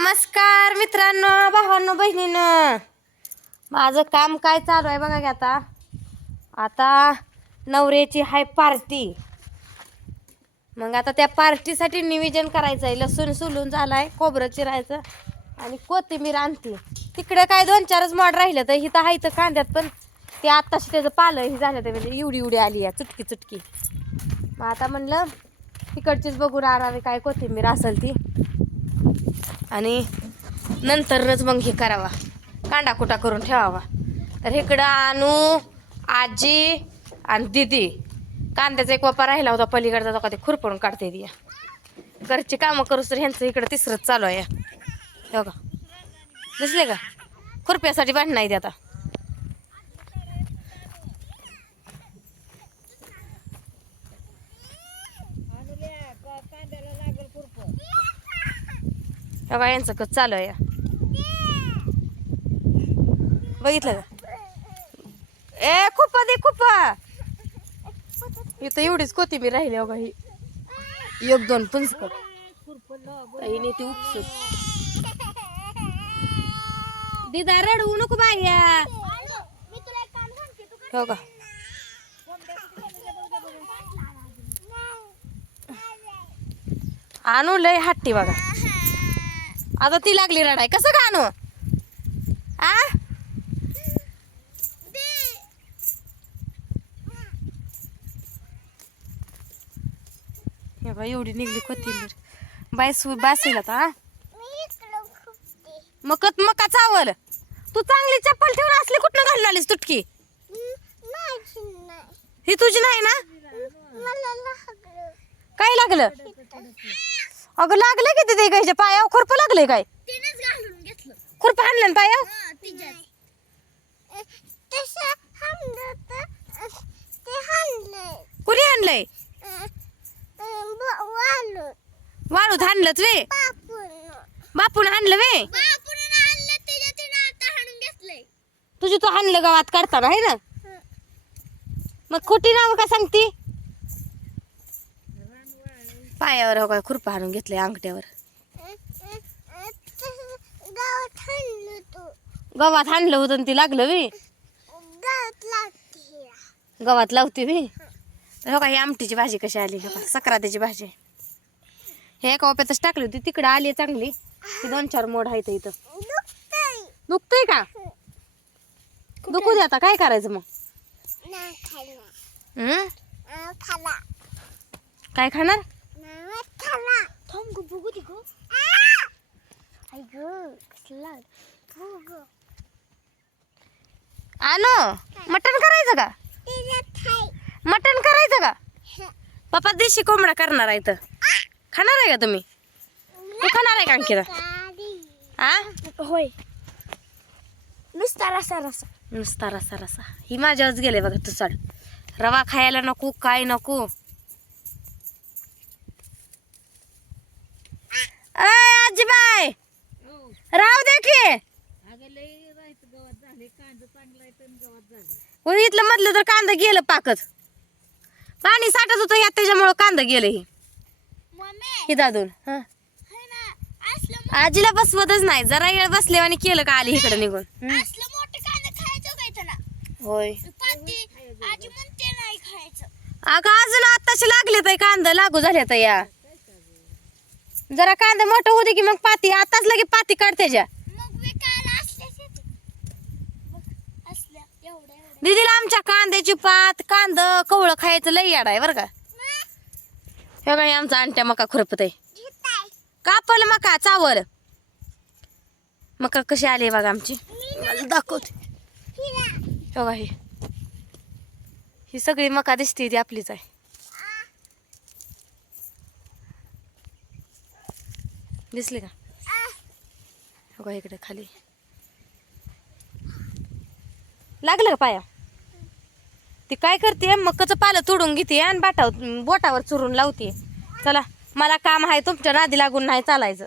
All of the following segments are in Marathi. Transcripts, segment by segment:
नमस्कार मित्रांनो, भावांनो, बहिणींनो. माझं काम काय चालू आहे बघा की आता नवऱ्याची हाय पार्टी. मग आता त्या पार्टीसाठी नियोजन करायचं आहे. लसूण सोलून झालाय, खोबरं चिरायचं आणि कोथिंबीर आणते. तिकडे काय 2-4च मोड राहिलं तर इथं आहे तर कांद्यात, पण ते आत्ताशी त्याचं पालं ही झालं ते म्हणजे एवढी आली आहे चुटकी चुटकी. मग आता म्हणलं तिकडचीच बघून आणावी काय कोथिंबीर असेल ती, आणि नंतरच मग हे करावा, कांदा कुटा करून ठेवावा. तर इकडं आणू, आजी आणि दिदी. कांद्याचा एक वापा राहिला होता पलीकडचा, तो का ते खुरपणून काढते ती. घरची कामं करूच तर ह्यांचं इकडं तिसरंच चालू आहे. हो का, दिसले का? खुरप्यासाठी भांडण नाही ते आता. बघा यांचं कच चालू आहे. बघितलं का? ए खुपा दे खुपा. इथं एवढीच कोथिंबीर राहिली बघा. ही 1-2 पुंजक हिने ती उपसून. दिदा रडवू नको बाया. हो का, आणू लय हट्टी बघा. आता ती लागली रडाय. कसं का आणू? आ हे बघा एवढी निघली कोथिंबीर. बासील आता. मका चावल. तू चांगली चप्पल ठेवून असली कुठनं घालून आलीस तुटकी? ही तुझी नाही ना? काय लागलं? अगं लागलं किती ते गायच्या पायावर? खुरप लागलंय काय? खुरप हाणलं पायावर? कुणी आणलंय? वाळूत हाणलंच वे? बापून हाणलं वे? तुझी तू हाणलं गावात काढताना आहे ना? मग खोटी नाव का सांगती? पायावर हो काय खुरपा हाणून घेतलंय अंगठ्यावर. गव्हात हाणलं होतं ती लागलं वे? गव्हात लावते वे. तर हो का ही आमटीची भाजी कशी आली? हो का सक्रातीची भाजी. हे एका वाप्यातच टाकली होती, तिकडे आली चांगली. 2-4 मोड आहेत इथं. दुखतंय का? दुखू दे आता, काय करायचं मग? काय खाणार? आणो, मटण करायचं का? मटण करायचं का? पप्पा देशी कोंबडा करणार आहे तर खाणार आहे का तुम्ही? तू खाणार आहे का अंकिता? होय. नुसता रसा रसा. नुसता रसा रसा. ही माझ्यावरच गेले बघा तुसाड. रवा खायला नको, काय नको. आजीबाई राहू दे की. इथलं मधलं तर कांदा गेलं पाकच. पाणी साठत होतं यात, त्याच्यामुळं कांदा गेलं. ही दादून आजीला बसवतच नाही. जरा वेळ बसले आणि केलं का आली इकडे निघून. होय अगं अजून आताशी लागले तर कांदा लागू झाले तर या. जरा कांदा मोठं होते की मग पाती आताच लगे पाती काढते ज्या. दीदीला आमच्या कांद्याची पात कांद कवळं खायचं लई याड आहे बरं का. हे काय आमचा आणत्या मका खुरपत आहे. कापल मका चावल. मका कशी आली बघा आमची, मला दाखवते. बघा ही सगळी मका दिसते ती आपलीच आहे. दिसली का? बघा इकडे खाली लागलं का पाया? ती काय करते, मकाचं पालं तोडून घेते आणि बोटावर चुरून लावते. चला मला काम आहे, तुमच्या नादी लागून नाही चालायचं.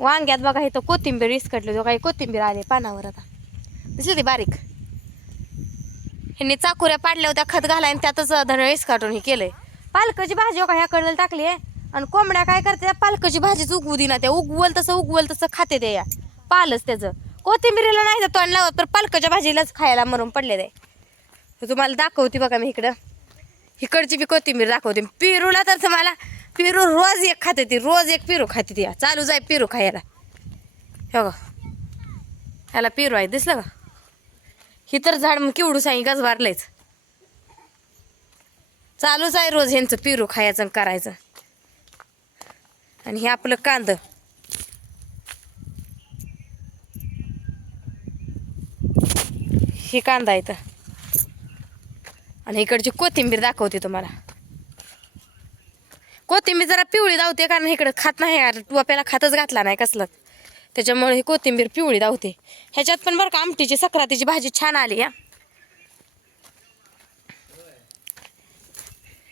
वांग्यात बघा इथं कोथिंबीर इसकटली. जो काही कोथिंबीर आले पानावर आता दिसली ती बारीक. ह्यांनी चाकुऱ्या पाडल्या होत्या खत घालाय, त्यातच धन इसकाटून हे केलंय. पालकाची भाजी हो का ह्याकडे टाकली आहे. आणि कोंबड्या काय करते पालकाची भाजीच उगवू दिना, त्या उगवल तसं खाते ते या पालच त्याचं. कोथिंबीरीला नाही तर तोंड लावत, तर पालकाच्या भाजीलाच खायला मरून पडले ते. तुम्हाला दाखवते बघा मी इकडची बी कोथिंबीर दाखवते. पिरूला तर तुम्हाला पिरू रोज एक खाते ती, रोज एक पिरू खाते ती. चालू जाय पिरू खायला. हो का ह्याला पिरू आहे दिसलं का. ही तर झाड मग केवढू सांगी गजबारलंयच. चालूच आहे रोज ह्यांचं पिरू खायचं करायचं. आणि हे आपलं कांद, ही कांदा आहे. आणि इकडची कोथिंबीर दाखवते तुम्हाला. कोथिंबीर जरा पिवळी धावते कारण इकडं खात नाही यार, टोप्याला खातच घातला नाही कसलं, त्याच्यामुळे ही कोथिंबीर पिवळी धावते. ह्याच्यात पण बरं का आमटीची सक्रातीची भाजी छान आली या.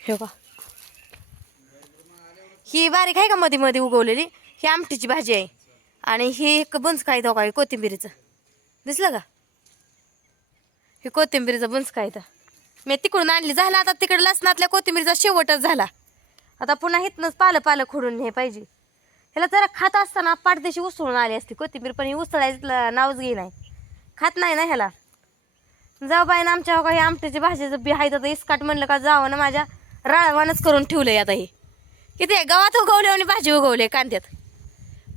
हे बा ही बारीक आहे का मध्ये मध्ये उगवलेली, ही आमटीची भाजी आहे. आणि ही एक बंच काय तो काय कोथिंबीरीचं दिसलं का. हे कोथिंबीरीचं बंच काय तर मी तिकडून आणली. झाला आता तिकडे लसणातल्या कोथिंबीरीचा शेवटच झाला. आता पुन्हा इथनंच पालं खोडून हे पाहिजे. ह्याला जरा खात असताना पाठदेशी उसळून आली असती कोथिंबीर, पण ही उसळायचं नावच घे नाही, खात नाही ना ह्याला. जाऊ बाई ना आमच्या काही आमटीची भाजीचं बी आहे तर इसकाट म्हणलं का जावं ना माझ्या राळवानच करून ठेवलंय. आता हे किती आहे गावात उगवले आणि भाजी उगवले कांद्यात,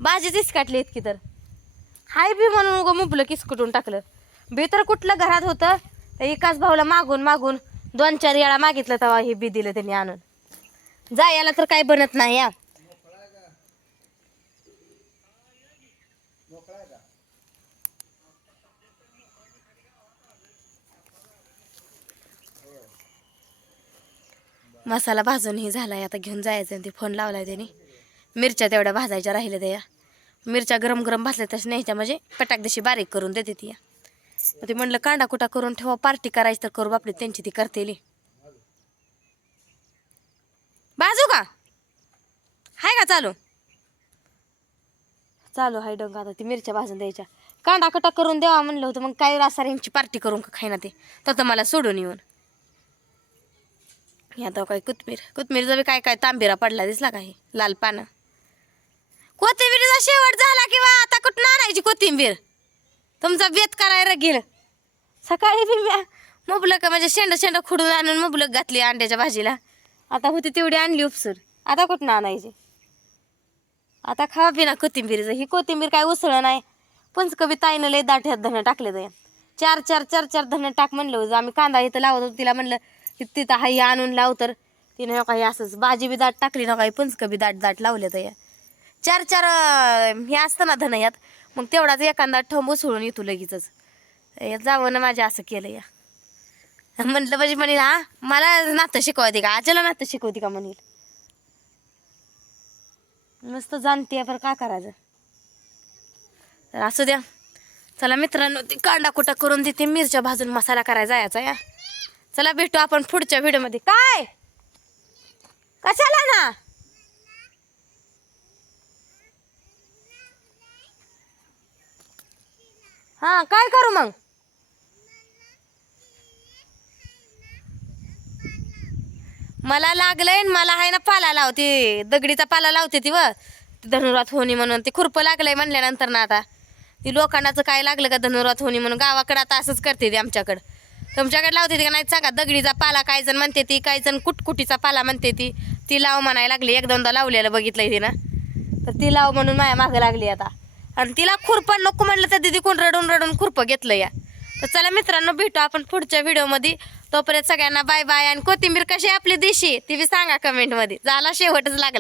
भाजीच इसकाटली इतकी तर हाय बी म्हणून उगं मुपलं किसकुटून टाकलं. बी तर कुठलं घरात होतं, एकाच भाऊला मागून 2-4 वेळा मागितलं तेव्हा हे बी दिलं त्यांनी आणून. जायला तर काही बनत नाही या. मसाला भाजून ही झालाय, आता घेऊन जायचं. ते फोन लावलाय त्यांनी. मिरच्या तेवढ्या भाजायच्या राहिल्या त्या. मिरच्या गरम भाजल्या तशा न्यायच्या म्हणजे पटाकदशी बारीक करून देते ती. मग ते म्हणलं कांदा कुटा करून ठेवा, पार्टी करायची तर करू बापले, त्यांची ती करतेली. बाजू का हाय का चालू हाय डंग. आता ती मिरच्या भाजून द्यायच्या, कांदा कुटा करून द्यावा म्हणलं होतं. मग काय रासार यांची पार्टी करून का खायना ते तर मला सोडून येऊन. आता काय कोथमीरचा बी काय तांबिरा पडला दिसला काय लाल पानं. कोथिंबीरचा शेवट झाला किंवा आता कुठं आणायची कोथिंबीर, तुमचा बेत करायला गेलं. सकाळी बी मुबलक म्हणजे शेंड खुडून आणून मुबलक घातली अंड्याच्या भाजीला. आता होती तेवढी आणली उपसून, आता कुठं आणायची. आता खावा बिना कोथिंबीरचं. ही कोथिंबीर काय उसळ नाही. पंचकबी ताईनं लय दाठ्यात धनं टाकले तर 4 धनं टाक म्हणलं होतं. आम्ही कांदा इथं लावत होतो, तिला म्हणलं की तिथं हाई आणून लाव, तर तिने काही असंच भाजी बी दाट टाकली ना, काही पंचकबी दाट लावले तर 4 हे असतं ना धनं यात. मग तेवढाच एखादा ठोंब उसळून येतो लगेचच. जावं ना माझ्या असं केलं या. म्हटलं म्हणजे म्हणेल हा मला नातं शिकवते का, आजला नातं शिकवते का म्हणेल. मस्त जाणते पण काय करायचं. तर असू द्या. चला मित्रांनो, ती कांदा कुटा करून देते, मिरच्या भाजून मसाला करायचा जायचा या. चला भेटू आपण पुढच्या व्हिडिओमध्ये. काय कशाला ना हा काय करू मग. मला लागलंय, मला आहे ना पाला लावते, दगडीचा पाला लावते ती धनुरात होणी म्हणून. ते खुरपं लागलंय म्हणल्यानंतर ना आता ती लोकांनाचं काय लागलं का धनुरात होणी म्हणून. गावाकडं आता असंच करते ती आमच्याकडं. तुमच्याकडे लावते ती का नाही सांगा. दगडीचा पाला काय जण म्हणते ती, काही जण कुटकुटीचा पाला म्हणते ती लाव म्हणायला लागली. 1-2दा लावलेलं बघितलंय ती ना, तर ती लाव म्हणून माझ्या मागं लागली आता. आणि तिला खुरपण नको म्हणलं तर दिदी कोण रडून खुरपं घेतलं या. तर चला मित्रांनो, भेटू आपण पुढच्या व्हिडिओमध्ये. तोपर्यंत सगळ्यांना बाय बाय. आणि कोथिंबीर कशी आपली देशी ती बी सांगा कमेंटमध्ये. झाला शेवटच लागला.